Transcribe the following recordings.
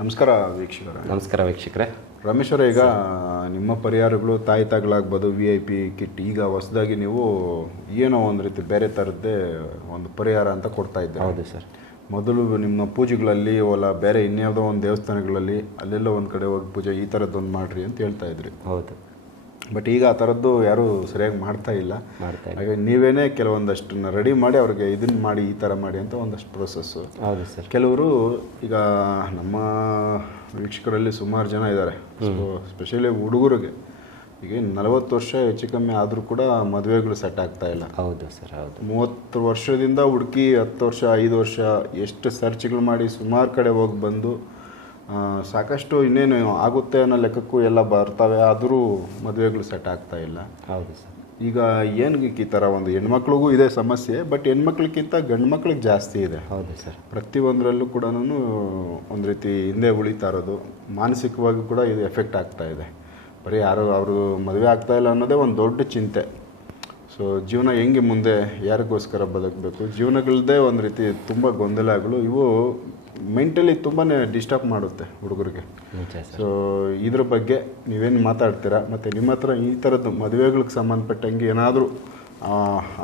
ನಮಸ್ಕಾರ ವೀಕ್ಷಕರೇ. ನಮಸ್ಕಾರ ವೀಕ್ಷಕರೇ. ರಮೇಶ್ವರ ಅವರೇ ಈಗ ನಿಮ್ಮ ಪರಿಹಾರಗಳು ತಾಯಿ ತಗಲಾಗ್ಬೋದು ವಿ ಐ ಪಿ ಕಿಟ್ ಈಗ ಹೊಸದಾಗಿ ನೀವು ಏನೋ ಒಂದು ರೀತಿ ಬೇರೆ ಥರದ್ದೇ ಒಂದು ಪರಿಹಾರ ಅಂತ ಕೊಡ್ತಾ ಇದ್ದೆ ಹೌದು ಸರ್. ಮೊದಲು ನಿಮ್ಮ ಪೂಜೆಗಳಲ್ಲಿ ಅಲ್ಲ ಬೇರೆ ಇನ್ಯಾವುದೋ ಒಂದು ದೇವಸ್ಥಾನಗಳಲ್ಲಿ ಅಲ್ಲೆಲ್ಲ ಒಂದು ಕಡೆ ಹೋಗಿ ಪೂಜೆ ಈ ಥರದ್ದೊಂದು ಮಾಡಿರಿ ಅಂತ ಹೇಳ್ತಾ ಇದ್ರಿ. ಹೌದು. ಬಟ್ ಈಗ ಆ ಥರದ್ದು ಯಾರೂ ಸರಿಯಾಗಿ ಮಾಡ್ತಾ ಇಲ್ಲ. ಮಾಡ್ತಾ. ಹಾಗೆ ನೀವೇನೇ ಕೆಲವೊಂದಷ್ಟನ್ನ ರೆಡಿ ಮಾಡಿ ಅವ್ರಿಗೆ ಇದನ್ನ ಮಾಡಿ ಈ ಥರ ಮಾಡಿ ಅಂತ ಒಂದಷ್ಟು ಪ್ರೊಸೆಸ್ಸು ಹೌದು ಸರ್. ಕೆಲವರು ಈಗ ನಮ್ಮ ವೀಕ್ಷಕರಲ್ಲಿ ಸುಮಾರು ಜನ ಇದ್ದಾರೆ ಸ್ಪೆಷಲಿ ಹುಡುಗರಿಗೆ. ಈಗ ನಲವತ್ತು ವರ್ಷ ಹೆಚ್ಚು ಕಮ್ಮಿ ಆದರೂ ಕೂಡ ಮದುವೆಗಳು ಸೆಟ್ ಆಗ್ತಾ ಇಲ್ಲ. ಹೌದು ಸರ್ ಹೌದು. ಮೂವತ್ತು ವರ್ಷದಿಂದ ಹುಡುಕಿ ಹತ್ತು ವರ್ಷ ಐದು ವರ್ಷ ಎಷ್ಟು ಸರ್ಚ್ಗಳು ಮಾಡಿ ಸುಮಾರು ಕಡೆ ಹೋಗಿ ಬಂದು ಸಾಕಷ್ಟು ಇನ್ನೇನು ಆಗುತ್ತೆ ಅನ್ನೋ ಲೆಕ್ಕಕ್ಕೂ ಎಲ್ಲ ಬರ್ತವೆ. ಆದರೂ ಮದುವೆಗಳು ಸೆಟ್ ಆಗ್ತಾ ಇಲ್ಲ. ಹೌದು ಸರ್. ಈಗ ಏನು ಈ ಥರ ಒಂದು ಹೆಣ್ಮಕ್ಳಿಗೂ ಇದೆ ಸಮಸ್ಯೆ ಬಟ್ ಹೆಣ್ಮಕ್ಳಿಗಿಂತ ಗಂಡು ಮಕ್ಳಿಗೆ ಜಾಸ್ತಿ ಇದೆ. ಹೌದು ಸರ್. ಪ್ರತಿಯೊಂದರಲ್ಲೂ ಕೂಡ ಒಂದು ರೀತಿ ಹಿಂದೆ ಉಳಿತಾ ಇರೋದು ಮಾನಸಿಕವಾಗಿ ಕೂಡ ಇದು ಎಫೆಕ್ಟ್ ಆಗ್ತಾ ಇದೆ. ಬರೀ ಯಾರು ಅವರು ಮದುವೆ ಆಗ್ತಾ ಇಲ್ಲ ಅನ್ನೋದೇ ಒಂದು ದೊಡ್ಡ ಚಿಂತೆ. ಸೊ ಜೀವನ ಹೆಂಗೆ ಮುಂದೆ ಯಾರಿಗೋಸ್ಕರ ಬದುಕಬೇಕು? ಜೀವನಗಳದ್ದೇ ಒಂದು ರೀತಿ ತುಂಬ ಗೊಂದಲಗಳು. ಇವು ಮೆಂಟಲಿ ತುಂಬಾ ಡಿಸ್ಟರ್ಬ್ ಮಾಡುತ್ತೆ ಹುಡುಗರಿಗೆ. ಸೊ ಇದ್ರ ಬಗ್ಗೆ ನೀವೇನು ಮಾತಾಡ್ತೀರಾ? ಮತ್ತು ನಿಮ್ಮ ಹತ್ರ ಈ ಥರದ್ದು ಮದುವೆಗಳಿಗೆ ಸಂಬಂಧಪಟ್ಟಂಗೆ ಏನಾದರೂ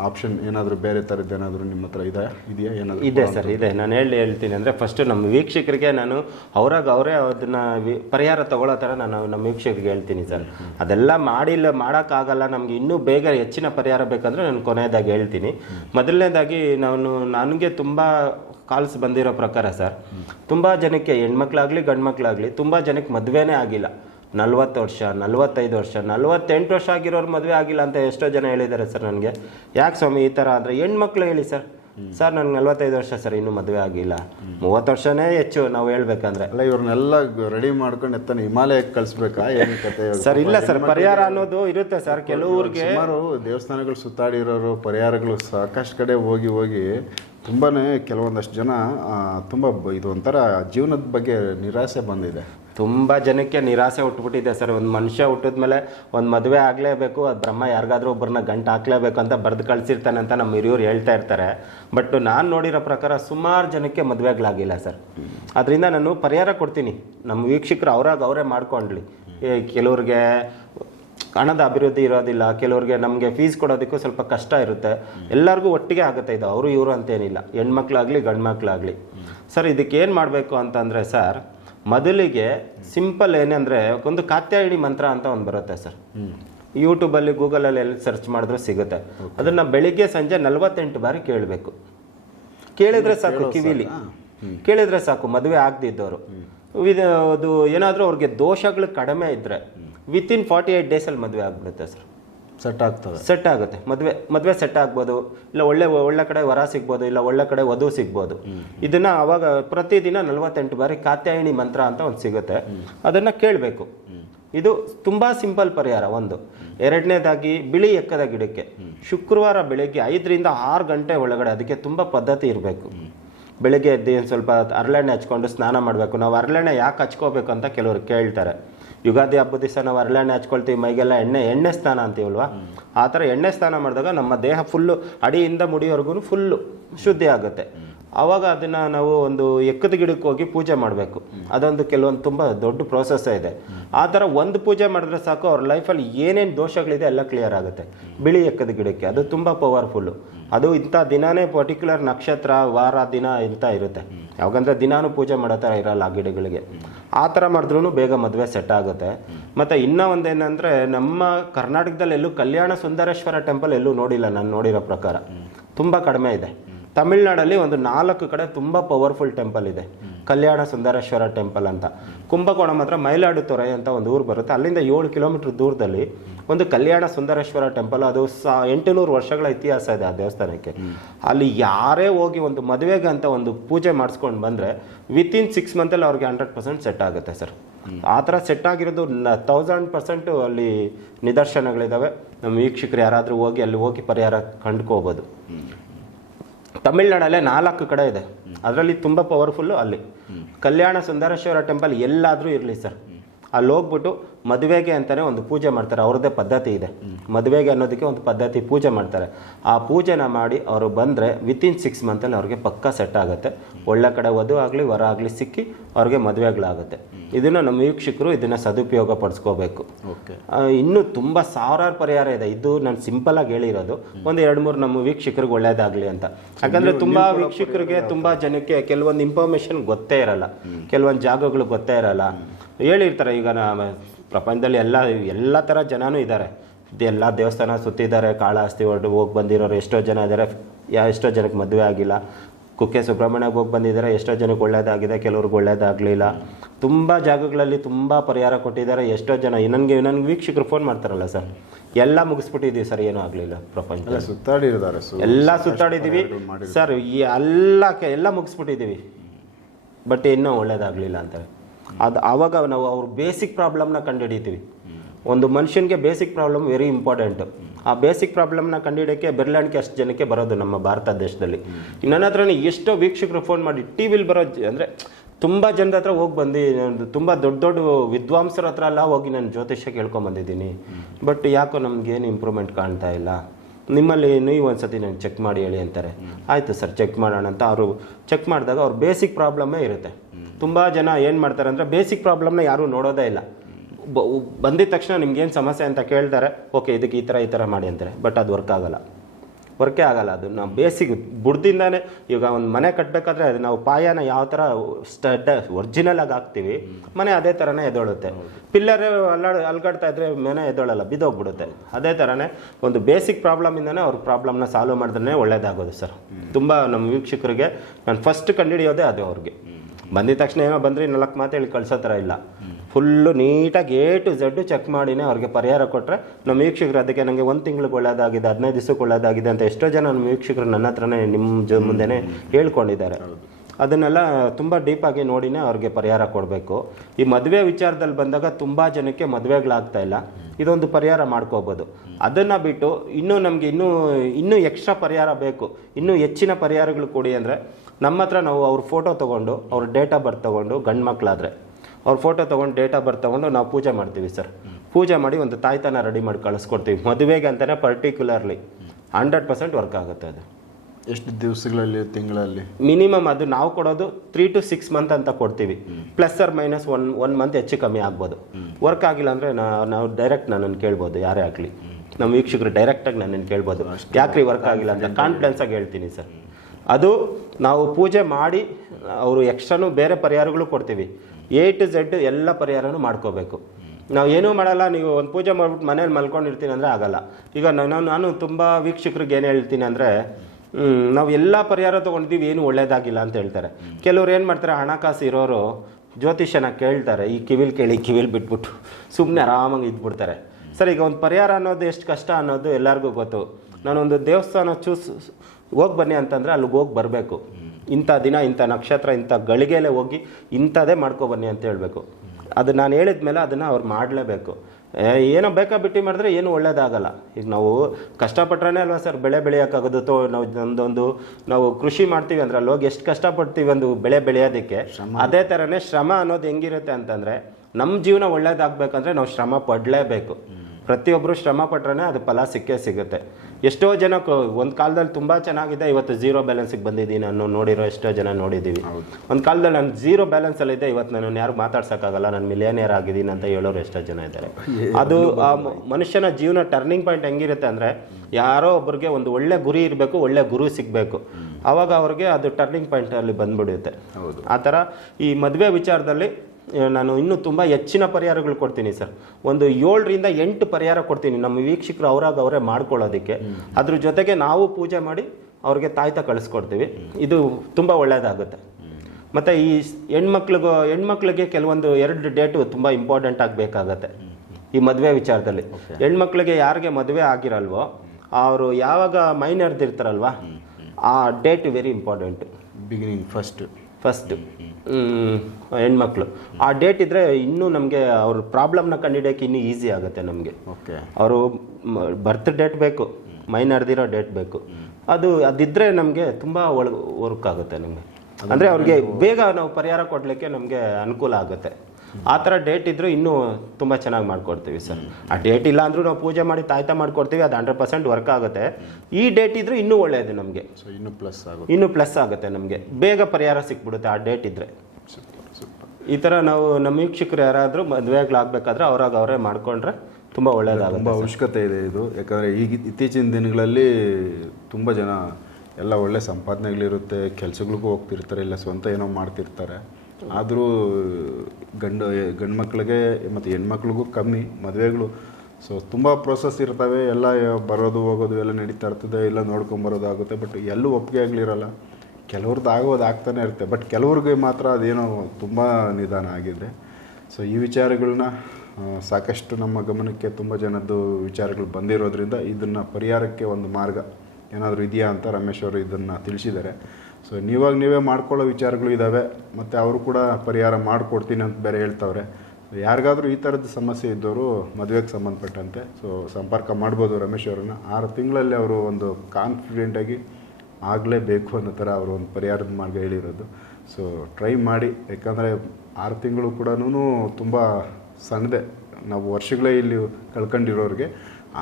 ಆಪ್ಷನ್ ಏನಾದರೂ ಬೇರೆ ಥರದ್ದು ಏನಾದರೂ ನಿಮ್ಮ ಹತ್ರ ಇದೆ ಇದೆಯಾ ಏನಾದರೂ ಇದೆ ಸರ್ ಇದೆ. ನಾನು ಹೇಳಿ ಹೇಳ್ತೀನಿ ಅಂದರೆ ಫಸ್ಟು ನಮ್ಮ ವೀಕ್ಷಕರಿಗೆ ನಾನು ಅವ್ರಾಗ ಅವರೇ ಅದನ್ನು ಪರಿಹಾರ ತಗೊಳ್ಳೋ ಥರ ನಾನು ನಮ್ಮ ವೀಕ್ಷಕರಿಗೆ ಹೇಳ್ತೀನಿ ಸರ್. ಅದೆಲ್ಲ ಮಾಡಿಲ್ಲ ಮಾಡೋಕ್ಕಾಗಲ್ಲ. ನಮಗೆ ಇನ್ನೂ ಬೇಗ ಹೆಚ್ಚಿನ ಪರಿಹಾರ ಬೇಕಂದ್ರೆ ನಾನು ಕೊನೆಯದಾಗಿ ಹೇಳ್ತೀನಿ. ಮೊದಲನೇದಾಗಿ ನಾನು ನನಗೆ ತುಂಬ ಕಾಲ್ಸ್ ಬಂದಿರೋ ಪ್ರಕಾರ ಸರ್ ತುಂಬ ಜನಕ್ಕೆ ಹೆಣ್ಮಕ್ಳಾಗಲಿ ಗಂಡ್ಮಕ್ಳಾಗಲಿ ತುಂಬ ಜನಕ್ಕೆ ಮದುವೆನೇ ಆಗಿಲ್ಲ. ನಲ್ವತ್ತು ವರ್ಷ ನಲ್ವತ್ತೈದು ವರ್ಷ ನಲ್ವತ್ತೆಂಟು ವರ್ಷ ಆಗಿರೋರು ಮದುವೆ ಆಗಿಲ್ಲ ಅಂತ ಎಷ್ಟೋ ಜನ ಹೇಳಿದ್ದಾರೆ ಸರ್ ನನಗೆ. ಯಾಕೆ ಸ್ವಾಮಿ ಈ ಥರ ಅಂದರೆ ಹೆಣ್ಮಕ್ಳು ಹೇಳಿ ಸರ್. ಸರ್ ನನಗೆ ನಲ್ವತ್ತೈದು ವರ್ಷ ಸರ್ ಇನ್ನೂ ಮದುವೆ ಆಗಿಲ್ಲ. ಮೂವತ್ತು ವರ್ಷನೇ ಹೆಚ್ಚು ನಾವು ಹೇಳ್ಬೇಕಂದ್ರೆ. ಅಲ್ಲ ಇವ್ರನ್ನೆಲ್ಲ ರೆಡಿ ಮಾಡ್ಕೊಂಡು ಎತ್ತಾನೆ ಹಿಮಾಲಯಕ್ಕೆ ಕಳಿಸ್ಬೇಕಾ? ಏನು ಕತೆ ಸರ್ ಇಲ್ಲ ಸರ್ ಪರಿಹಾರ ಅನ್ನೋದು ಇರುತ್ತೆ ಸರ್ ಕೆಲವ್ರಿಗೆ. ಸುಮಾರು ದೇವಸ್ಥಾನಗಳು ಸುತ್ತಾಡಿರೋರು ಪರಿಹಾರಗಳು ಸಾಕಷ್ಟು ಕಡೆ ಹೋಗಿ ಹೋಗಿ ತುಂಬಾ ಕೆಲವೊಂದಷ್ಟು ಜನ ತುಂಬ ಇದು ಒಂಥರ ಜೀವನದ ಬಗ್ಗೆ ನಿರಾಸೆ ಬಂದಿದೆ. ತುಂಬ ಜನಕ್ಕೆ ನಿರಾಸೆ ಹುಟ್ಟುಬಿಟ್ಟಿದೆ ಸರ್. ಒಂದು ಮನುಷ್ಯ ಹುಟ್ಟಿದ್ಮೇಲೆ ಒಂದು ಮದುವೆ ಆಗಲೇಬೇಕು, ಅದು ಬ್ರಹ್ಮ ಯಾರಿಗಾದ್ರೂ ಒಬ್ಬರನ್ನ ಗಂಟು ಹಾಕ್ಲೇಬೇಕು ಅಂತ ಬರೆದು ಕಳಿಸಿರ್ತಾನೆ ಅಂತ ನಮ್ಮ ಹಿರಿಯರು ಹೇಳ್ತಾ ಇರ್ತಾರೆ. ಬಟ್ ನಾನು ನೋಡಿರೋ ಪ್ರಕಾರ ಸುಮಾರು ಜನಕ್ಕೆ ಮದುವೆಗಳಾಗಿಲ್ಲ ಸರ್. ಅದರಿಂದ ನಾನು ಪರಿಹಾರ ಕೊಡ್ತೀನಿ. ನಮ್ಮ ವೀಕ್ಷಕರು ಅವ್ರಾಗ ಅವರೇ ಮಾಡ್ಕೊಂಡ್ಲಿ. ಕೆಲವ್ರಿಗೆ ಹಣದ ಅಭಿವೃದ್ಧಿ ಇರೋದಿಲ್ಲ, ಕೆಲವ್ರಿಗೆ ನಮಗೆ ಫೀಸ್ ಕೊಡೋದಕ್ಕೂ ಸ್ವಲ್ಪ ಕಷ್ಟ ಇರುತ್ತೆ. ಎಲ್ಲರಿಗೂ ಒಟ್ಟಿಗೆ ಆಗುತ್ತೆ ಇದು. ಅವರು ಇವರು ಅಂತೇನಿಲ್ಲ. ಹೆಣ್ಮಕ್ಳಾಗಲಿ ಗಂಡು ಮಕ್ಕಳಾಗಲಿ ಸರ್ ಇದಕ್ಕೆ ಏನು ಮಾಡಬೇಕು ಅಂತಂದರೆ ಸರ್ ಮೊದಲಿಗೆ ಸಿಂಪಲ್ ಏನಂದರೆ ಒಂದು ಕಾತ್ಯಾಯಿಣಿ ಮಂತ್ರ ಅಂತ ಒಂದು ಬರುತ್ತೆ ಸರ್. ಯೂಟ್ಯೂಬಲ್ಲಿ ಗೂಗಲಲ್ಲಿ ಎಲ್ಲಿ ಸರ್ಚ್ ಮಾಡಿದ್ರು ಸಿಗುತ್ತೆ. ಅದನ್ನು ಬೆಳಿಗ್ಗೆ ಸಂಜೆ ನಲವತ್ತೆಂಟು ಬಾರಿ ಕೇಳಬೇಕು. ಕೇಳಿದ್ರೆ ಸಾಕು ಕಿವಿಲಿ. ಕೇಳಿದ್ರೆ ಸಾಕು ಮದುವೆ ಆಗದಿದ್ದವರು ಅದು ಏನಾದರೂ ಅವ್ರಿಗೆ ದೋಷಗಳು ಕಡಿಮೆ ಇದ್ದರೆ ವಿತಿನ್ ಫಾರ್ಟಿ ಏಯ್ಟ್ ಡೇಸಲ್ಲಿ ಮದುವೆ ಆಗಿಬಿಡುತ್ತೆ ಸರ್. ಸೆಟ್ ಆಗ್ತದೆ. ಸೆಟ್ ಆಗುತ್ತೆ. ಮದುವೆ ಮದುವೆ ಸೆಟ್ ಆಗ್ಬೋದು ಇಲ್ಲ ಒಳ್ಳೆ ಒಳ್ಳೆ ಕಡೆ ವರ ಸಿಗ್ಬೋದು ಇಲ್ಲ ಒಳ್ಳೆ ಕಡೆ ವಧು ಸಿಗ್ಬೋದು. ಇದನ್ನ ಅವಾಗ ಪ್ರತಿದಿನ ನಲವತ್ತೆಂಟು ಬಾರಿ ಕಾತ್ಯಾಯಿಣಿ ಮಂತ್ರ ಅಂತ ಒಂದು ಸಿಗುತ್ತೆ. ಅದನ್ನ ಕೇಳಬೇಕು. ಇದು ತುಂಬಾ ಸಿಂಪಲ್ ಪರಿಹಾರ ಒಂದು. ಎರಡನೇದಾಗಿ ಬಿಳಿ ಎಕ್ಕದ ಗಿಡಕ್ಕೆ. ಶುಕ್ರವಾರ ಬೆಳಿಗ್ಗೆ ಐದರಿಂದ ಆರು ಗಂಟೆ ಒಳಗಡೆ ಅದಕ್ಕೆ ತುಂಬ ಪದ್ಧತಿ ಇರಬೇಕು. ಬೆಳಗ್ಗೆ ಎದ್ದು ಸ್ವಲ್ಪ ಹರಳೆಣ್ಣೆ ಹಚ್ಕೊಂಡು ಸ್ನಾನ ಮಾಡಬೇಕು. ನಾವು ಹರಳೆಣ್ಣೆ ಯಾಕೆ ಹಚ್ಕೋಬೇಕು ಅಂತ ಕೆಲವರು ಕೇಳ್ತಾರೆ. ಯುಗಾದಿ ಹಬ್ಬದ ದಿವಸ ನಾವು ಹರಳೆಣ್ಣೆ ಹಚ್ಕೊಳ್ತೀವಿ, ಮೈಗೆಲ್ಲ ಎಣ್ಣೆ ಎಣ್ಣೆ ಸ್ನಾನ ಅಂತೀವಲ್ವಾ? ಆ ಥರ ಎಣ್ಣೆ ಸ್ನಾನ ಮಾಡಿದಾಗ ನಮ್ಮ ದೇಹ ಫುಲ್ಲು ಅಡಿಯಿಂದ ಮುಡಿವರೆಗೂ ಫುಲ್ಲು ಶುದ್ಧಿ ಆಗುತ್ತೆ ಆವಾಗ ಅದನ್ನು ನಾವು ಒಂದು ಎಕ್ಕದ ಗಿಡಕ್ಕೆ ಹೋಗಿ ಪೂಜೆ ಮಾಡಬೇಕು. ಅದೊಂದು ಕೆಲವೊಂದು ತುಂಬ ದೊಡ್ಡ ಪ್ರೋಸೆಸ್ ಇದೆ. ಆ ಥರ ಒಂದು ಪೂಜೆ ಮಾಡಿದ್ರೆ ಸಾಕು, ಅವ್ರ ಲೈಫಲ್ಲಿ ಏನೇನು ದೋಷಗಳಿದೆ ಎಲ್ಲ ಕ್ಲಿಯರ್ ಆಗುತ್ತೆ. ಬಿಳಿ ಎಕ್ಕದ ಗಿಡಕ್ಕೆ, ಅದು ತುಂಬ ಪವರ್ಫುಲ್ಲು ಅದು ಇಂಥ ದಿನಾನೇ ಪರ್ಟಿಕ್ಯುಲರ್ ನಕ್ಷತ್ರ, ವಾರ, ದಿನ ಇಂಥ ಇರುತ್ತೆ. ಯಾವಾಗಂದ್ರೆ ದಿನಾನು ಪೂಜೆ ಮಾಡೋ ಥರ ಇರಲ್ಲ ಆ ಗಿಡಗಳಿಗೆ. ಆ ಥರ ಮಾಡಿದ್ರೂ ಬೇಗ ಮದುವೆ ಸೆಟ್ ಆಗುತ್ತೆ. ಮತ್ತು ಇನ್ನೂ ಒಂದೇನೆಂದರೆ ನಮ್ಮ ಕರ್ನಾಟಕದಲ್ಲಿ ಎಲ್ಲೂ ಕಲ್ಯಾಣ ಸುಂದರೇಶ್ವರ ಟೆಂಪಲ್ ಎಲ್ಲೂ ನೋಡಿಲ್ಲ ನಾನು ನೋಡಿರೋ ಪ್ರಕಾರ. ತುಂಬ ಕಡಿಮೆ ಇದೆ. ತಮಿಳ್ನಾಡಲ್ಲಿ ಒಂದು ನಾಲ್ಕು ಕಡೆ ತುಂಬ ಪವರ್ಫುಲ್ ಟೆಂಪಲ್ ಇದೆ. ಕಲ್ಯಾಣ ಸುಂದರೇಶ್ವರ ಟೆಂಪಲ್ ಅಂತ. ಕುಂಭಕೋಣಂ ಮಾತ್ರ ಮೈಲಾಡುತೊರೈ ಅಂತ ಒಂದು ಊರು ಬರುತ್ತೆ. ಅಲ್ಲಿಂದ ಏಳು ಕಿಲೋಮೀಟರ್ ದೂರದಲ್ಲಿ ಒಂದು ಕಲ್ಯಾಣ ಸುಂದರೇಶ್ವರ ಟೆಂಪಲ್ ಅದು ಸಾ ಎಂಟುನೂರು ವರ್ಷಗಳ ಇತಿಹಾಸ ಇದೆ ಆ ದೇವಸ್ಥಾನಕ್ಕೆ. ಅಲ್ಲಿ ಯಾರೇ ಹೋಗಿ ಒಂದು ಮದುವೆಗೆ ಅಂತ ಒಂದು ಪೂಜೆ ಮಾಡಿಸ್ಕೊಂಡು ಬಂದರೆ ವಿತಿನ್ ಸಿಕ್ಸ್ ಮಂತಲ್ಲಿ ಅವ್ರಿಗೆ ಹಂಡ್ರೆಡ್ ಪರ್ಸೆಂಟ್ ಸೆಟ್ ಆಗುತ್ತೆ ಸರ್. ಆ ಥರ ಸೆಟ್ ಆಗಿರೋದು ತೌಸಂಡ್ ಪರ್ಸೆಂಟು ಅಲ್ಲಿ ನಿದರ್ಶನಗಳಿದ್ದಾವೆ ನಮ್ಮ ವೀಕ್ಷಕರು ಯಾರಾದರೂ ಹೋಗಿ ಅಲ್ಲಿ ಹೋಗಿ ಪರಿಹಾರ ಕಂಡ್ಕೋಬೋದು. ತಮಿಳ್ನಾಡಲ್ಲೇ ನಾಲ್ಕು ಕಡೆ ಇದೆ. ಅದರಲ್ಲಿ ತುಂಬ ಪವರ್ಫುಲ್ಲು ಅಲ್ಲಿ. ಕಲ್ಯಾಣ ಸುಂದರೇಶ್ವರ ಟೆಂಪಲ್ ಎಲ್ಲಾದರೂ ಇರಲಿ ಸರ್. ಅಲ್ಲಿ ಹೋಗ್ಬಿಟ್ಟು ಮದುವೆಗೆ ಅಂತಾನೆ ಒಂದು ಪೂಜೆ ಮಾಡ್ತಾರೆ. ಅವ್ರದ್ದೇ ಪದ್ಧತಿ ಇದೆ. ಮದುವೆಗೆ ಅನ್ನೋದಕ್ಕೆ ಒಂದು ಪದ್ಧತಿ ಪೂಜೆ ಮಾಡ್ತಾರೆ. ಆ ಪೂಜೆನ ಮಾಡಿ ಅವರು ಬಂದರೆ ವಿತಿನ್ ಸಿಕ್ಸ್ ಮಂತಲ್ಲಿ ಅವ್ರಿಗೆ ಪಕ್ಕ ಸೆಟ್ ಆಗುತ್ತೆ. ಒಳ್ಳೆ ಕಡೆ ವಧು ಆಗಲಿ ವರ ಆಗಲಿ ಸಿಕ್ಕಿ ಅವ್ರಿಗೆ ಮದುವೆಗಳಾಗುತ್ತೆ. ಇದನ್ನು ನಮ್ಮ ವೀಕ್ಷಕರು ಇದನ್ನು ಸದುಪಯೋಗ ಪಡಿಸ್ಕೋಬೇಕು. ಇನ್ನೂ ತುಂಬ ಸಾವಿರಾರು ಪರಿಹಾರ ಇದೆ. ಇದು ನಾನು ಸಿಂಪಲಾಗಿ ಆಗಿ ಹೇಳಿರೋದು. ಒಂದು ಎರಡು ಮೂರು ನಮ್ಮ ವೀಕ್ಷಕರಿಗೆ ಒಳ್ಳೇದಾಗಲಿ ಅಂತ. ಯಾಕಂದರೆ ತುಂಬ ವೀಕ್ಷಕರಿಗೆ ತುಂಬ ಜನಕ್ಕೆ ಕೆಲವೊಂದು ಇನ್ಫಾರ್ಮೇಷನ್ ಗೊತ್ತೇ ಇರಲ್ಲ. ಕೆಲವೊಂದು ಜಾಗಗಳು ಗೊತ್ತೇ ಇರಲ್ಲ. ಹೇಳಿರ್ತಾರೆ ಈಗ ನಮ್ಮ ಪ್ರಪಂಚದಲ್ಲಿ ಎಲ್ಲ ಎಲ್ಲ ಥರ ಜನನೂ ಇದ್ದಾರೆ. ಎಲ್ಲ ದೇವಸ್ಥಾನ ಸುತ್ತಿದ್ದಾರೆ ಕಾಳಹಸ್ತಿ ಹೊರಟು ಹೋಗಿ ಬಂದಿರೋರು ಎಷ್ಟೋ ಜನ ಇದ್ದಾರೆ. ಯಾ ಎಷ್ಟೋ ಜನಕ್ಕೆ ಮದುವೆ ಆಗಿಲ್ಲ. ಕುಕ್ಕೆ ಸುಬ್ರಹ್ಮಣ್ಯಕ್ಕೆ ಹೋಗಿ ಬಂದಿದ್ದಾರೆ ಎಷ್ಟೋ ಜನಕ್ಕೆ ಒಳ್ಳೇದಾಗಿದೆ ಕೆಲವ್ರಿಗೆ ಒಳ್ಳೇದಾಗಲಿಲ್ಲ. ತುಂಬ ಜಾಗಗಳಲ್ಲಿ ತುಂಬ ಪರಿಹಾರ ಕೊಟ್ಟಿದ್ದಾರೆ ಎಷ್ಟೋ ಜನ. ನನಗೆ ನನಗೆ ವೀಕ್ಷಕರು ಫೋನ್ ಮಾಡ್ತಾರಲ್ಲ ಸರ್ ಎಲ್ಲ ಮುಗಿಸ್ಬಿಟ್ಟಿದ್ದೀವಿ ಸರ್ ಏನೂ ಆಗಲಿಲ್ಲ ಪ್ರಪಂಚ. ಎಲ್ಲ ಸುತ್ತಾಡಿರ್ತಾರೆ ಸೊ ಎಲ್ಲ ಸುತ್ತಾಡಿದ್ದೀವಿ. ಸರ್ ಈ ಎಲ್ಲ ಕೆ- ಎಲ್ಲ ಮುಗಿಸ್ಬಿಟ್ಟಿದ್ದೀವಿ. ಬಟ್ ಇನ್ನೂ ಒಳ್ಳೇದಾಗಲಿಲ್ಲ ಅಂತಾರೆ. ಅದು ಆವಾಗ ನಾವು ಅವ್ರ ಬೇಸಿಕ್ ಪ್ರಾಬ್ಲಮ್ನ ಕಂಡುಹಿಡಿತೀವಿ. ಒಂದು ಮನುಷ್ಯನಿಗೆ ಬೇಸಿಕ್ ಪ್ರಾಬ್ಲಮ್ ವೆರಿ ಇಂಪಾರ್ಟೆಂಟ್ ಆ ಬೇಸಿಕ್ ಪ್ರಾಬ್ಲಮ್ನ ಕಂಡುಹಿಡಿಯೋಕ್ಕೆ ಬೆರ್ಲ್ಯಾಂಡ್ಗೆ ಅಷ್ಟು ಜನಕ್ಕೆ ಬರೋದು ನಮ್ಮ ಭಾರತ ದೇಶದಲ್ಲಿ. ನನ್ನ ಹತ್ರನೇ ಎಷ್ಟೋ ವೀಕ್ಷಕರು ಫೋನ್ ಮಾಡಿ ಟಿ ವಿಲಿ ಬರೋ ಅಂದರೆ ತುಂಬ ಜನರ ಹತ್ರ ಹೋಗಿ ಬಂದು ತುಂಬ ದೊಡ್ಡ ದೊಡ್ಡ ವಿದ್ವಾಂಸರ ಹತ್ರ ಎಲ್ಲ ಹೋಗಿ ನಾನು ಜ್ಯೋತಿಷ್ಯ ಕೇಳ್ಕೊಂಬಂದಿದ್ದೀನಿ ಬಟ್ ಯಾಕೋ ನಮಗೇನು ಇಂಪ್ರೂವ್ಮೆಂಟ್ ಕಾಣ್ತಾ ಇಲ್ಲ. ನಿಮ್ಮಲ್ಲಿ ನೀವು ಒಂದ್ಸತಿ ನಂಗೆ ಚೆಕ್ ಮಾಡಿ ಹೇಳಿ ಅಂತಾರೆ. ಆಯಿತು ಸರ್ ಚೆಕ್ ಮಾಡೋಣ ಅಂತ ಅವರು ಚೆಕ್ ಮಾಡಿದಾಗ ಅವ್ರ ಬೇಸಿಕ್ ಪ್ರಾಬ್ಲಮ್ಮೇ ಇರುತ್ತೆ. ತುಂಬ ಜನ ಏನು ಮಾಡ್ತಾರೆ ಅಂದರೆ ಬೇಸಿಕ್ ಪ್ರಾಬ್ಲಮ್ನ ಯಾರೂ ನೋಡೋದೇ ಇಲ್ಲ. ಬಂದಿದ ತಕ್ಷಣ ನಿಮ್ಗೇನು ಸಮಸ್ಯೆ ಅಂತ ಕೇಳ್ತಾರೆ ಓಕೆ ಇದಕ್ಕೆ ಈ ಥರ ಈ ಥರ ಮಾಡಿ ಅಂತಾರೆ. ಬಟ್ ಅದು ವರ್ಕ್ ಆಗಲ್ಲ. ವರ್ಕೇ ಆಗಲ್ಲ. ಅದು ನಾವು ಬೇಸಿಕ್ ಬುಡ್ದಿಂದಾನೇ ಈಗ ಒಂದು ಮನೆ ಕಟ್ಟಬೇಕಾದ್ರೆ ಅದು ನಾವು ಪಾಯನ ಯಾವ ಥರ ಸ್ಟಡ್ ಒರಿಜಿನಲ್ ಆಗಿ ಹಾಕ್ತೀವಿ. ಮನೆ ಅದೇ ಥರನೇ ಎದೊಳುತ್ತೆ ಪಿಲ್ಲರ್ ಅಲ್ಲಾಡ್, ಅಲ್ಗಾಡ್ತಾ ಇದ್ರೆ ಮನೆ ಎದೊಳಲ್ಲ ಬಿದ್ದೋಗ್ಬಿಡುತ್ತೆ. ಅದೇ ಥರನೇ ಒಂದು ಬೇಸಿಕ್ ಪ್ರಾಬ್ಲಮಿಂದನೇ ಅವ್ರ ಪ್ರಾಬ್ಲಮ್ನ ಸಾಲ್ವ್ ಮಾಡಿದ್ರೆ ಒಳ್ಳೇದಾಗೋದು ಸರ್. ತುಂಬ ನಮ್ಮ ವೀಕ್ಷಕರಿಗೆ ನಾನು ಫಸ್ಟ್ ಕಂಡುಹಿಡಿಯೋದೇ ಅದು ಅವ್ರಿಗೆ. ಬಂದಿದ ತಕ್ಷಣ ಏನೋ ಬಂದರೆ ನಾಲ್ಕು ಮಾತು ಹೇಳಿ ಕಳಿಸೋ ಥರ ಇಲ್ಲ. ಫುಲ್ಲು ನೀಟಾಗಿ ಎ ಟು ಝಡ್ಡು ಚೆಕ್ ಮಾಡಿನೇ ಅವ್ರಿಗೆ ಪರಿಹಾರ ಕೊಟ್ಟರೆ ನಮ್ಮ ವೀಕ್ಷಕರು ಅದಕ್ಕೆ ನನಗೆ ಒಂದು ತಿಂಗ್ಳಿಗೆ ಒಳ್ಳೆಯದಾಗಿದೆ ಹದಿನೈದು ದಿವಸಕ್ಕೆ ಒಳ್ಳೆಯದಾಗಿದೆ ಅಂತ ಎಷ್ಟೋ ಜನ ನಮ್ಮ ವೀಕ್ಷಕರು ನನ್ನ ಹತ್ರನೇ ನಿಮ್ಮ ಜ ಮುಂದೆನೇ ಹೇಳ್ಕೊಂಡಿದ್ದಾರೆ. ಅದನ್ನೆಲ್ಲ ತುಂಬ ಡೀಪಾಗಿ ನೋಡಿನೇ ಅವ್ರಿಗೆ ಪರಿಹಾರ ಕೊಡಬೇಕು. ಈ ಮದುವೆ ವಿಚಾರದಲ್ಲಿ ಬಂದಾಗ ತುಂಬ ಜನಕ್ಕೆ ಮದುವೆಗಳಾಗ್ತಾ ಇಲ್ಲ. ಇದೊಂದು ಪರಿಹಾರ ಮಾಡ್ಕೋಬೋದು. ಅದನ್ನು ಬಿಟ್ಟು ಇನ್ನೂ ನಮಗೆ ಇನ್ನೂ ಇನ್ನೂ ಎಕ್ಸ್ಟ್ರಾ ಪರಿಹಾರ ಬೇಕು. ಇನ್ನೂ ಹೆಚ್ಚಿನ ಪರಿಹಾರಗಳು ಕೊಡಿ ಅಂದರೆ ನಮ್ಮ ಹತ್ರ ನಾವು ಅವ್ರ ಫೋಟೋ ತೊಗೊಂಡು, ಅವ್ರ ಡೇಟ್ ಆಫ್ ಬರ್ತ್ ತೊಗೊಂಡು ಗಂಡು ಮಕ್ಕಳಾದರೆ ಅವ್ರ ಫೋಟೋ ತೊಗೊಂಡು ಡೇಟಾ ಆಫ್ ಬರ್ತ್ ತೊಗೊಂಡು ನಾವು ಪೂಜೆ ಮಾಡ್ತೀವಿ ಸರ್ ಪೂಜೆ ಮಾಡಿ ಒಂದು ತಾಯ್ತನ ರೆಡಿ ಮಾಡಿ ಕಳಿಸ್ಕೊಡ್ತೀವಿ. ಮದುವೆಗೆ ಅಂತಲೇ ಪರ್ಟಿಕ್ಯುಲರ್ಲಿ ಹಂಡ್ರೆಡ್ ಪರ್ಸೆಂಟ್ ವರ್ಕ್ ಆಗುತ್ತೆ ಅದು. ಎಷ್ಟು ದಿವಸಗಳಲ್ಲಿ ತಿಂಗಳಲ್ಲಿ? ಮಿನಿಮಮ್ ಅದು ನಾವು ಕೊಡೋದು ತ್ರೀ ಟು ಸಿಕ್ಸ್ ಮಂತ್ ಅಂತ ಕೊಡ್ತೀವಿ. Plus or minus one one month ಹೆಚ್ಚು ಕಮ್ಮಿ ಆಗ್ಬೋದು. ವರ್ಕ್ ಆಗಿಲ್ಲ ಅಂದರೆ ನಾವು ಡೈರೆಕ್ಟ್ ನನ್ನನ್ನು ಕೇಳ್ಬೋದು ಯಾರೇ ಆಗಲಿ. ನಮ್ಮ ವೀಕ್ಷಕರು ಡೈರೆಕ್ಟಾಗಿ ನನ್ನನ್ನು ಕೇಳ್ಬೋದು. ಯಾಕ್ರಿ ವರ್ಕ್ ಆಗಿಲ್ಲ ಅಂತ? ಕಾನ್ಫಿಡೆನ್ಸ್ ಆಗಿ ಹೇಳ್ತೀನಿ ಸರ್ ಅದು ನಾವು ಪೂಜೆ ಮಾಡಿ ಅವರು ಎಕ್ಸ್ಟ್ರಾನು ಬೇರೆ ಪರಿಹಾರಗಳು ಕೊಡ್ತೀವಿ. ಎ ಟು ಝೆಡ್ ಎಲ್ಲ ಪರಿಹಾರನೂ ಮಾಡ್ಕೋಬೇಕು. ನಾವು ಏನೂ ಮಾಡಲ್ಲ, ನೀವು ಒಂದು ಪೂಜೆ ಮಾಡ್ಬಿಟ್ಟು ಮನೇಲಿ ಮಲ್ಕೊಂಡಿರ್ತೀನಿ ಅಂದರೆ ಆಗಲ್ಲ. ಈಗ ನಾನು ನಾನು ತುಂಬ ವೀಕ್ಷಕರಿಗೆ ಏನು ಹೇಳ್ತೀನಿ ಅಂದರೆ ನಾವು ಎಲ್ಲ ಪರಿಹಾರ ತೊಗೊಂಡಿದ್ದೀವಿ, ಏನು ಒಳ್ಳೇದಾಗಿಲ್ಲ ಅಂತ ಹೇಳ್ತಾರೆ. ಕೆಲವ್ರು ಏನು ಮಾಡ್ತಾರೆ, ಹಣಕಾಸು ಇರೋರು ಜ್ಯೋತಿಷ್ಯನ ಕೇಳ್ತಾರೆ, ಈ ಕಿವಿಲ್ ಕೇಳಿ, ಕಿವಿಲ್ ಬಿಟ್ಬಿಟ್ಟು ಸುಮ್ಮನೆ ಆರಾಮಾಗಿ ಇದ್ಬಿಡ್ತಾರೆ. ಸರ್, ಈಗ ಒಂದು ಪರಿಹಾರ ಅನ್ನೋದು ಎಷ್ಟು ಕಷ್ಟ ಅನ್ನೋದು ಎಲ್ಲರಿಗೂ ಗೊತ್ತು. ನಾನೊಂದು ದೇವಸ್ಥಾನ ಚೂಸ್, ಹೋಗಿ ಬನ್ನಿ ಅಂತಂದರೆ ಅಲ್ಲಿಗೆ ಹೋಗಿ ಬರಬೇಕು. ಇಂಥ ದಿನ ಇಂಥ ನಕ್ಷತ್ರ ಇಂಥ ಗಳಿಗೆಲೆ ಹೋಗಿ ಇಂಥದೇ ಮಾಡ್ಕೊಬನ್ನಿ ಅಂತ ಹೇಳಬೇಕು. ಅದು ನಾನು ಹೇಳಿದ ಮೇಲೆ ಅದನ್ನು ಅವ್ರು ಮಾಡಲೇಬೇಕು. ಏನೋ ಬೇಕಾ ಬಿಟ್ಟು ಮಾಡಿದ್ರೆ ಏನು ಒಳ್ಳೇದಾಗಲ್ಲ. ಈಗ ನಾವು ಕಷ್ಟಪಟ್ರೇ ಅಲ್ವಾ ಸರ್ ಬೆಳೆ ಬೆಳೆಯೋಕ್ಕಾಗೋದು ತೋ ನಾವು ಒಂದೊಂದು ನಾವು ಕೃಷಿ ಮಾಡ್ತೀವಿ ಅಂದ್ರೆ ಅಲ್ಲಿ ಹೋಗಿ ಎಷ್ಟು ಕಷ್ಟಪಡ್ತೀವಿ ಒಂದು ಬೆಳೆ ಬೆಳೆಯೋದಕ್ಕೆ. ಅದೇ ಥರನೇ ಶ್ರಮ ಅನ್ನೋದು ಹೆಂಗಿರುತ್ತೆ ಅಂತಂದರೆ ನಮ್ಮ ಜೀವನ ಒಳ್ಳೇದಾಗಬೇಕಂದ್ರೆ ನಾವು ಶ್ರಮ ಪಡಲೇಬೇಕು. ಪ್ರತಿಯೊಬ್ಬರು ಶ್ರಮ ಪಟ್ರೆ ಅದು ಫಲ ಸಿಕ್ಕೇ ಸಿಗುತ್ತೆ. ಎಷ್ಟೋ ಜನ ಒಂದು ಕಾಲದಲ್ಲಿ ತುಂಬ ಚೆನ್ನಾಗಿದೆ ಇವತ್ತು ಝೀರೋ ಬ್ಯಾಲೆನ್ಸಿಗೆ ಬಂದಿದ್ದೀನಿ ಅನ್ನೋ ನೋಡಿರೋ ಎಷ್ಟೋ ಜನ ನೋಡಿದ್ದೀವಿ. ಒಂದು ಕಾಲದಲ್ಲಿ ನಾನು ಝೀರೋ ಬ್ಯಾಲೆನ್ಸಲ್ಲಿದ್ದೆ ಇವತ್ತು ನಾನು ಯಾರು ಮಾತಾಡ್ಸೋಕ್ಕಾಗಲ್ಲ ನಾನು ಮಿಲಿಯನೇರ್ ಆಗಿದ್ದೀನಿ ಅಂತ ಹೇಳೋರು ಎಷ್ಟೋ ಜನ ಇದ್ದಾರೆ. ಅದು ಆ ಮನುಷ್ಯನ ಜೀವನ ಟರ್ನಿಂಗ್ ಪಾಯಿಂಟ್ ಹೆಂಗಿರುತ್ತೆ ಅಂದರೆ ಯಾರೋ ಒಬ್ರಿಗೆ ಒಂದು ಒಳ್ಳೆ ಗುರಿ ಇರಬೇಕು ಒಳ್ಳೆ ಗುರು ಸಿಗಬೇಕು. ಆವಾಗ ಅವ್ರಿಗೆ ಅದು ಟರ್ನಿಂಗ್ ಪಾಯಿಂಟಲ್ಲಿ ಬಂದ್ಬಿಡುತ್ತೆ. ಹೌದು. ಆ ಥರ ಈ ಮದುವೆ ವಿಚಾರದಲ್ಲಿ ನಾನು ಇನ್ನೂ ತುಂಬ ಹೆಚ್ಚಿನ ಪರಿಹಾರಗಳು ಕೊಡ್ತೀನಿ ಸರ್. ಒಂದು ಏಳರಿಂದ ಎಂಟು ಪರಿಹಾರ ಕೊಡ್ತೀನಿ. ನಮ್ಮ ವೀಕ್ಷಕರು ಅವರಾಗ ಅವರೇ ಮಾಡ್ಕೊಳ್ಳೋದಕ್ಕೆ. ಅದ್ರ ಜೊತೆಗೆ ನಾವು ಪೂಜೆ ಮಾಡಿ ಅವ್ರಿಗೆ ತಾಯ್ತ ಕಳಿಸ್ಕೊಡ್ತೀವಿ. ಇದು ತುಂಬ ಒಳ್ಳೆಯದಾಗುತ್ತೆ ಮತ್ತು ಈ ಹೆಣ್ಮಕ್ಳಿಗೂ ಹೆಣ್ಮಕ್ಳಿಗೆ ಕೆಲವೊಂದು ಎರಡು ಡೇಟು ತುಂಬ ಇಂಪಾರ್ಟೆಂಟ್ ಆಗಬೇಕಾಗತ್ತೆ ಈ ಮದುವೆ ವಿಚಾರದಲ್ಲಿ. ಹೆಣ್ಮಕ್ಳಿಗೆ ಯಾರಿಗೆ ಮದುವೆ ಆಗಿರಲ್ವೋ ಅವರು ಯಾವಾಗ ಮೈನರ್ದಿರ್ತಾರಲ್ವ ಆ date very important. Beginning first. First ಹೆಣ್ಮಕ್ಳು. ಆ ಡೇಟ್ ಇದ್ದರೆ ಇನ್ನೂ ನಮಗೆ ಅವ್ರ ಪ್ರಾಬ್ಲಮ್ನ ಕಂಡಿಡಿಯೋಕೆ ಇನ್ನೂ ಈಸಿ ಆಗುತ್ತೆ ನಮಗೆ. ಓಕೆ ಅವರು ಬರ್ತ್ ಡೇಟ್ ಬೇಕು ಮೈನರ್ದಿರೋ ಡೇಟ್ ಬೇಕು. ಅದು ಅದಿದ್ದರೆ ನಮಗೆ ತುಂಬ ಒಳ ವರ್ಕ್ ಆಗುತ್ತೆ ನಮಗೆ. ಅಂದರೆ ಅವ್ರಿಗೆ ಬೇಗ ನಾವು ಪರಿಹಾರ ಕೊಡಲಿಕ್ಕೆ ನಮಗೆ ಅನುಕೂಲ ಆಗುತ್ತೆ. ಆ ಥರ ಡೇಟ್ ಇದ್ದರೂ ಇನ್ನೂ ತುಂಬ ಚೆನ್ನಾಗಿ ಮಾಡಿಕೊಡ್ತೀವಿ ಸರ್. ಆ ಡೇಟ್ ಇಲ್ಲ ಅಂದರೂ ನಾವು ಪೂಜೆ ಮಾಡಿ ತಾಯ್ತ ಮಾಡಿಕೊಡ್ತೀವಿ ಅದು ಹಂಡ್ರೆಡ್ ಪರ್ಸೆಂಟ್ ವರ್ಕ್ ಆಗುತ್ತೆ. ಈ ಡೇಟ್ ಇದ್ದರೂ ಇನ್ನೂ ಒಳ್ಳೆಯದು ನಮಗೆ. ಸೊ ಇನ್ನೂ ಪ್ಲಸ್ ಆಗುತ್ತೆ. ಇನ್ನೂ ಪ್ಲಸ್ ಆಗುತ್ತೆ ನಮಗೆ. ಬೇಗ ಪರಿಹಾರ ಸಿಕ್ಬಿಡುತ್ತೆ ಆ ಡೇಟ್ ಇದ್ದರೆ ಈ ಥರ ನಾವು ನಮ್ಮ ವೀಕ್ಷಕರು ಯಾರಾದರೂ ಮದುವೆಗಳಾಗಬೇಕಾದ್ರೆ ಅವ್ರಾಗ ಅವರೇ ಮಾಡಿಕೊಂಡ್ರೆ ತುಂಬ ಒಳ್ಳೆಯದಾಗುತ್ತೆ ತುಂಬ ಅವಶ್ಯಕತೆ ಇದೆ ಇದು. ಯಾಕಂದರೆ ಈಗ ಇತ್ತೀಚಿನ ದಿನಗಳಲ್ಲಿ ತುಂಬ ಜನ ಎಲ್ಲ ಒಳ್ಳೆ ಸಂಪಾದನೆಗಳಿರುತ್ತೆ ಕೆಲಸಗಳಿಗೂ ಹೋಗ್ತಿರ್ತಾರೆ ಇಲ್ಲ ಸ್ವಂತ ಏನೋ ಮಾಡ್ತಿರ್ತಾರೆ. ಆದರೂ ಗಂಡು ಗಂಡು ಮಕ್ಕಳಿಗೆ ಮತ್ತು ಹೆಣ್ಮಕ್ಳಿಗೂ ಕಮ್ಮಿ, ಮದುವೆಗಳು. ಸೊ ತುಂಬ ಪ್ರೋಸೆಸ್ ಇರ್ತವೆ. ಎಲ್ಲ ಬರೋದು, ಹೋಗೋದು, ಎಲ್ಲ ನಡೀತಾ ಇರ್ತದೆ. ಎಲ್ಲ ನೋಡ್ಕೊಂಬರೋದು ಆಗುತ್ತೆ. ಬಟ್ ಎಲ್ಲೂ ಒಪ್ಪಿಗೆ ಆಗಲಿರಲ್ಲ. ಕೆಲವ್ರದ್ದು ಆಗೋದು ಆಗ್ತಾನೆ ಇರುತ್ತೆ. ಬಟ್ ಕೆಲವ್ರಿಗೆ ಮಾತ್ರ ಅದೇನೋ ತುಂಬ ನಿಧಾನ ಆಗಿದೆ. ಸೊ ಈ ವಿಚಾರಗಳನ್ನ ಸಾಕಷ್ಟು ನಮ್ಮ ಗಮನಕ್ಕೆ ತುಂಬ ಜನದ್ದು ವಿಚಾರಗಳು ಬಂದಿರೋದ್ರಿಂದ ಇದನ್ನು ಪರಿಹಾರಕ್ಕೆ ಒಂದು ಮಾರ್ಗ ಏನಾದರೂ ಇದೆಯಾ ಅಂತ ರಮೇಶ್ ಅವರು ಇದನ್ನು ತಿಳಿಸಿದ್ದಾರೆ. ಸೊ ನೀವಾಗ ನೀವೇ ಮಾಡ್ಕೊಳ್ಳೋ ವಿಚಾರಗಳು ಇದ್ದಾವೆ ಮತ್ತು ಅವರು ಕೂಡ ಪರಿಹಾರ ಮಾಡಿಕೊಡ್ತೀನಿ ಅಂತ ಬೇರೆ ಹೇಳ್ತವ್ರೆ. ಯಾರಿಗಾದರೂ ಈ ಥರದ ಸಮಸ್ಯೆ ಇದ್ದವರು ಮದುವೆಗೆ ಸಂಬಂಧಪಟ್ಟಂತೆ ಸೊ ಸಂಪರ್ಕ ಮಾಡ್ಬೋದು ರಮೇಶ್ ಅವರನ್ನು. ಆರು ತಿಂಗಳಲ್ಲಿ ಅವರು ಒಂದು ಕಾನ್ಫಿಡೆಂಟಾಗಿ ಆಗಲೇಬೇಕು ಅನ್ನೋ ಥರ ಅವರು ಒಂದು ಪರಿಹಾರದ ಮಾರ್ಗ ಹೇಳಿರೋದು. ಸೊ ಟ್ರೈ ಮಾಡಿ, ಯಾಕಂದರೆ ಆರು ತಿಂಗಳು ಕೂಡ ತುಂಬ ಸಣ್ಣದೆ. ನಾವು ವರ್ಷಗಳೇ ಇಲ್ಲಿ ಕಳ್ಕೊಂಡಿರೋರಿಗೆ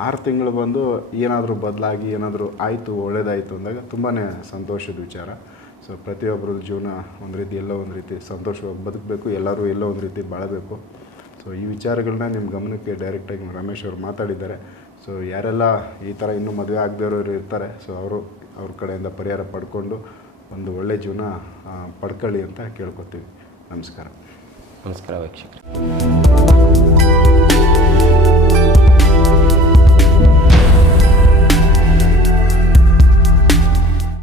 ಆರು ತಿಂಗಳು ಬಂದು ಏನಾದರೂ ಬದಲಾಗಿ ಏನಾದರೂ ಆಯಿತು, ಒಳ್ಳೇದಾಯಿತು ಅಂದಾಗ ತುಂಬಾ ಸಂತೋಷದ ವಿಚಾರ. ಸೊ ಪ್ರತಿಯೊಬ್ಬರ ಜೀವನ ಒಂದು ರೀತಿ ಎಲ್ಲೋ ಒಂದು ರೀತಿ ಸಂತೋಷವಾಗಿ ಬದುಕಬೇಕು, ಎಲ್ಲರೂ ಎಲ್ಲೋ ಒಂದು ರೀತಿ ಬಾಳಬೇಕು. ಸೊ ಈ ವಿಚಾರಗಳನ್ನ ನಿಮ್ಮ ಗಮನಕ್ಕೆ ಡೈರೆಕ್ಟಾಗಿ ರಮೇಶ್ ಅವರು ಮಾತಾಡಿದ್ದಾರೆ. ಸೊ ಯಾರೆಲ್ಲ ಈ ಥರ ಇನ್ನೂ ಮದುವೆ ಆಗದೇ ಇರೋರು ಇರ್ತಾರೆ ಸೊ ಅವರು ಅವ್ರ ಕಡೆಯಿಂದ ಪರಿಹಾರ ಪಡ್ಕೊಂಡು ಒಂದು ಒಳ್ಳೆ ಜೀವನ ಪಡ್ಕೊಳ್ಳಿ ಅಂತ ಕೇಳ್ಕೊತೀವಿ. ನಮಸ್ಕಾರ. ನಮಸ್ಕಾರ ವೀಕ್ಷಕರು.